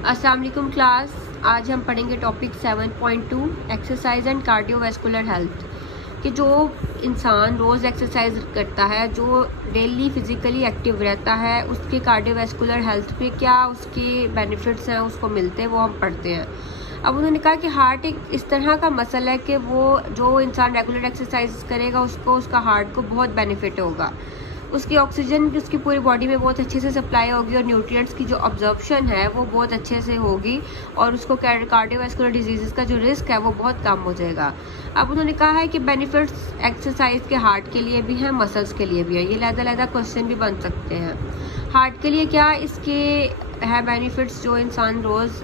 अस्सलाम वालेकुम क्लास। आज हम पढ़ेंगे topic 7.2 exercise and cardiovascular health. कि जो इंसान रोज़ एक्सरसाइज करता है, जो डेली फिज़िकली एक्टिव रहता है, उसके कार्डियोवैस्कुलर हेल्थ पे क्या उसके बेनिफिट्स हैं उसको मिलते हैं, वो हम पढ़ते हैं। अब उन्होंने कहा कि हार्ट एक इस तरह का मसल है कि वो जो इंसान रेगुलर एक्सरसाइज करेगा उसको उसका हार्ट को बहुत बेनिफिट होगा। उसकी ऑक्सीजन उसकी पूरी बॉडी में बहुत अच्छे से सप्लाई होगी और न्यूट्रिएंट्स की जो ऑब्जर्प्शन है वो बहुत अच्छे से होगी और उसको कार्डियोवैस्कुलर डिजीज़ का जो रिस्क है वो बहुत कम हो जाएगा। अब उन्होंने कहा है कि बेनिफिट्स एक्सरसाइज के हार्ट के लिए भी हैं, मसल्स के लिए भी है। ये लहदा क्वेश्चन भी बन सकते हैं। हार्ट के लिए क्या इसके है बेनिफिट्स? जो इंसान रोज़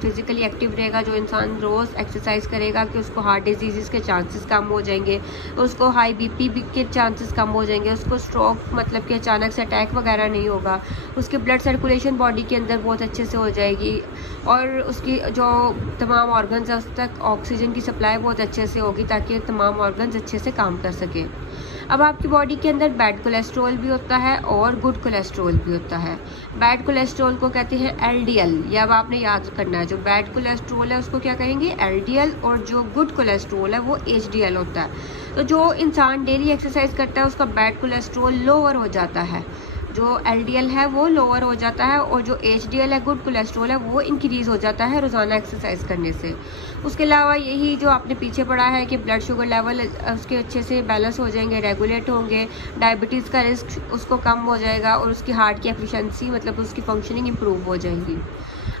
फिज़िकली एक्टिव रहेगा, जो इंसान रोज़ एक्सरसाइज करेगा, कि उसको हार्ट डिजीज़ के चांसेस कम हो जाएंगे, उसको हाई बीपी के चांसेस कम हो जाएंगे, उसको स्ट्रोक मतलब कि अचानक से अटैक वगैरह नहीं होगा, उसके ब्लड सर्कुलेशन बॉडी के अंदर बहुत अच्छे से हो जाएगी और उसकी जो तमाम ऑर्गन्स हैं उस तक ऑक्सीजन की सप्लाई बहुत अच्छे से होगी ताकि तमाम ऑर्गन्स अच्छे से काम कर सकें। अब आपकी बॉडी के अंदर बैड कोलेस्ट्रॉल भी होता है और गुड कोलेस्ट्रॉल भी होता है। बैड कोलेस्ट्रॉल को कहते हैं एलडीएल। ये अब आपने याद करना है। जो बैड कोलेस्ट्रॉल है उसको क्या कहेंगे? एलडीएल। और जो गुड कोलेस्ट्रॉल है वो एचडीएल होता है। तो जो इंसान डेली एक्सरसाइज करता है उसका बैड कोलेस्ट्रॉल लोअर हो जाता है, जो एलडीएल है वो लोअर हो जाता है और जो एचडीएल है गुड कोलेस्ट्रॉल है वो इंक्रीज़ हो जाता है रोज़ाना एक्सरसाइज करने से। उसके अलावा यही जो आपने पीछे पढ़ा है कि ब्लड शुगर लेवल उसके अच्छे से बैलेंस हो जाएंगे, रेगुलेट होंगे, डायबिटीज़ का रिस्क उसको कम हो जाएगा और उसकी हार्ट की एफिशिएंसी मतलब उसकी फंक्शनिंग इम्प्रूव हो जाएगी।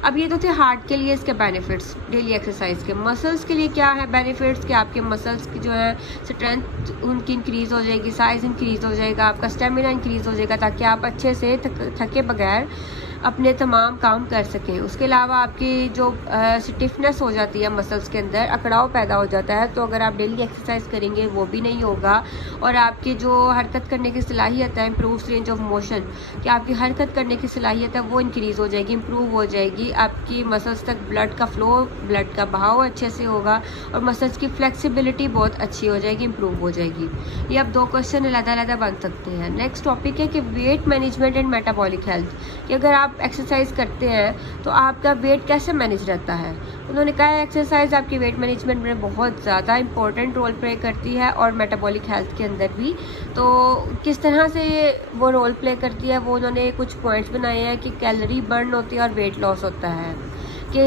अब ये तो थे हार्ट के लिए इसके बेनिफिट्स डेली एक्सरसाइज के। मसल्स के लिए क्या है बेनिफिट्स? कि आपके मसल्स की जो है स्ट्रेंथ उनकी इंक्रीज़ हो जाएगी, साइज़ इंक्रीज़ हो जाएगा, आपका स्टेमिना इंक्रीज़ हो जाएगा ताकि आप अच्छे से थके बगैर अपने तमाम काम कर सकें। उसके अलावा आपकी जो स्टिफनेस हो जाती है मसल्स के अंदर, अकड़ाव पैदा हो जाता है, तो अगर आप डेली एक्सरसाइज करेंगे वो भी नहीं होगा और आपकी जो हरकत करने की सलाहियत है, इम्प्रूव रेंज ऑफ मोशन, कि आपकी हरकत करने की सलाहियत है वो इंक्रीज़ हो जाएगी, इम्प्रूव हो जाएगी। आपकी मसल्स तक ब्लड का फ्लो, ब्लड का बहाव अच्छे से होगा और मसल्स की फ्लेक्सिबिलिटी बहुत अच्छी हो जाएगी, इम्प्रूव हो जाएगी। ये अब दो क्वेश्चन अलग-अलग बन सकते हैं। नेक्स्ट टॉपिक है कि weight management and metabolic health. कि अगर आप एक्सरसाइज करते हैं तो आपका वेट कैसे मैनेज रहता है? उन्होंने कहा है एक्सरसाइज आपकी वेट मैनेजमेंट में बहुत ज़्यादा इंपॉर्टेंट रोल प्ले करती है और मेटाबॉलिक हेल्थ के अंदर भी। तो किस तरह से वो रोल प्ले करती है वो उन्होंने कुछ पॉइंट्स बनाए हैं कि कैलोरी बर्न होती है और वेट लॉस होता है। कि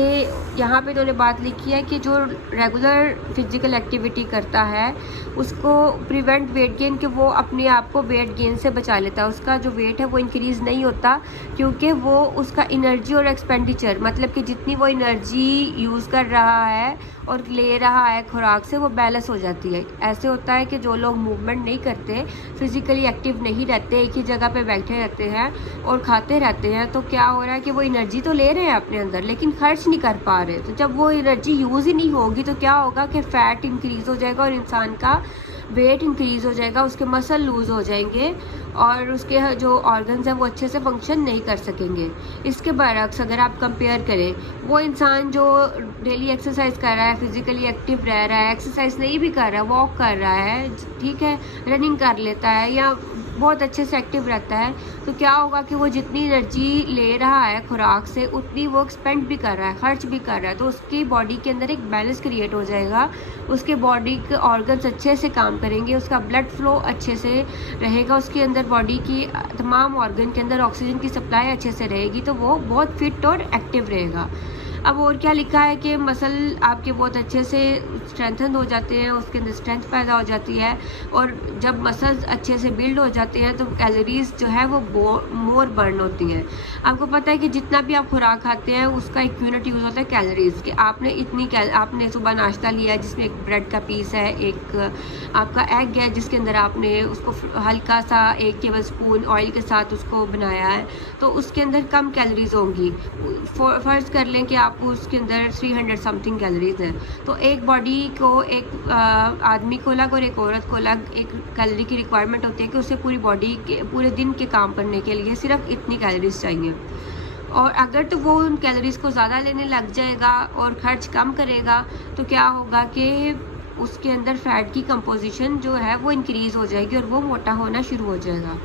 यहाँ पे उन्होंने बात लिखी है कि जो रेगुलर फिजिकल एक्टिविटी करता है उसको प्रिवेंट वेट गेन, कि वो अपने आप को वेट गेन से बचा लेता है। उसका जो वेट है वो इंक्रीज़ नहीं होता क्योंकि वो उसका एनर्जी और एक्सपेंडिचर मतलब कि जितनी वो एनर्जी यूज़ कर रहा है और ले रहा है खुराक से वो बैलेंस हो जाती है। ऐसे होता है कि जो लोग मूवमेंट नहीं करते, फिज़िकली एक्टिव नहीं रहते, एक ही जगह पे बैठे रहते हैं और खाते रहते हैं, तो क्या हो रहा है कि वो एनर्जी तो ले रहे हैं अपने अंदर लेकिन खर्च नहीं कर पा रहे। तो जब वो एनर्जी यूज़ ही नहीं होगी तो क्या होगा कि फ़ैट इंक्रीज़ हो जाएगा और इंसान का वेट इंक्रीज़ हो जाएगा, उसके मसल लूज़ हो जाएंगे और उसके जो ऑर्गन्स हैं वो अच्छे से फंक्शन नहीं कर सकेंगे। इसके बरक्स अगर आप कंपेयर करें, वो इंसान जो डेली एक्सरसाइज कर रहा है, फिज़िकली एक्टिव रह रहा है, एक्सरसाइज नहीं भी कर रहा है, वॉक कर रहा है, ठीक है, रनिंग कर लेता है या बहुत अच्छे से एक्टिव रहता है, तो क्या होगा कि वो जितनी एनर्जी ले रहा है खुराक से उतनी वो एक्सपेंड भी कर रहा है, खर्च भी कर रहा है, तो उसकी बॉडी के अंदर एक बैलेंस क्रिएट हो जाएगा, उसके बॉडी के ऑर्गन्स अच्छे से काम करेंगे, उसका ब्लड फ्लो अच्छे से रहेगा, उसके अंदर बॉडी की तमाम ऑर्गन के अंदर ऑक्सीजन की सप्लाई अच्छे से रहेगी, तो वो बहुत फिट और एक्टिव रहेगा। अब और क्या लिखा है कि मसल आपके बहुत अच्छे से स्ट्रेंथन हो जाते हैं, उसके अंदर स्ट्रेंथ पैदा हो जाती है और जब मसल्स अच्छे से बिल्ड हो जाते हैं तो कैलोरीज जो है वो मोर बर्न होती हैं। आपको पता है कि जितना भी आप खुराक खाते हैं उसका एक यूनिट यूज़ होता है कैलोरीज के। आपने सुबह नाश्ता लिया जिसमें एक ब्रेड का पीस है, एक आपका एग है जिसके अंदर आपने उसको हल्का सा 1 टेबल स्पून ऑयल के साथ उसको बनाया है, तो उसके अंदर कम कैलोरीज होंगी। फ़र्ज़ कर लें कि आप उसके अंदर 300 समथिंग कैलोरीज हैं, तो एक बॉडी को, एक आदमी को अलग और एक औरत को अलग एक कैलोरी की रिक्वायरमेंट होती है कि उसे पूरी बॉडी के पूरे दिन के काम करने के लिए सिर्फ इतनी कैलोरीज चाहिए। और अगर तो वो उन कैलोरीज को ज़्यादा लेने लग जाएगा और खर्च कम करेगा तो क्या होगा कि उसके अंदर फ़ैट की कंपोजिशन जो है वो इंक्रीज़ हो जाएगी और वो मोटा होना शुरू हो जाएगा।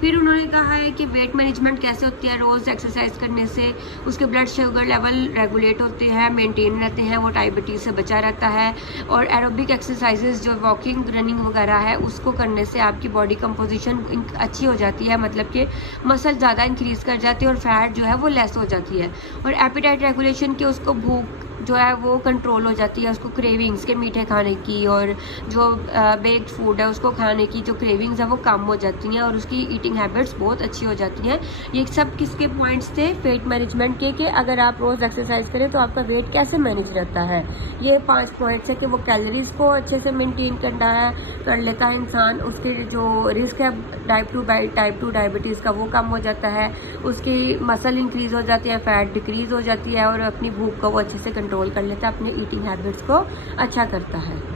फिर उन्होंने कहा है कि वेट मैनेजमेंट कैसे होती है, रोज़ एक्सरसाइज करने से उसके ब्लड शुगर लेवल रेगुलेट होते हैं, मेंटेन रहते हैं, वो डायबिटीज़ से बचा रहता है। और एरोबिक एक्सरसाइजेज जो वॉकिंग रनिंग वगैरह है उसको करने से आपकी बॉडी कंपोजिशन अच्छी हो जाती है, मतलब कि मसल ज़्यादा इंक्रीज़ कर जाती है और फैट जो है वो लेस हो जाती है। और एपिटाइट रेगुलेशन के उसको भूख जो है वो कंट्रोल हो जाती है, उसको क्रेविंग्स के मीठे खाने की और जो बेक्ड फूड है उसको खाने की जो क्रेविंग्स है वो कम हो जाती हैं और उसकी ईटिंग हैबिट्स बहुत अच्छी हो जाती हैं। ये सब किसके पॉइंट्स थे, वेट मैनेजमेंट के, कि अगर आप रोज़ एक्सरसाइज करें तो आपका वेट कैसे मैनेज रहता है। ये 5 पॉइंट्स है कि वो कैलोरीज को अच्छे से मेंटेन करना है, कर लेता है इंसान, उसके जो रिस्क है टाइप 2 डायबिटीज़ का वो कम हो जाता है, उसकी मसल इंक्रीज़ हो जाती है, फैट डिक्रीज़ हो जाती है और अपनी भूख को वो अच्छे से कंट्रोल कर लेता है, अपने ईटिंग हैबिट्स को अच्छा करता है।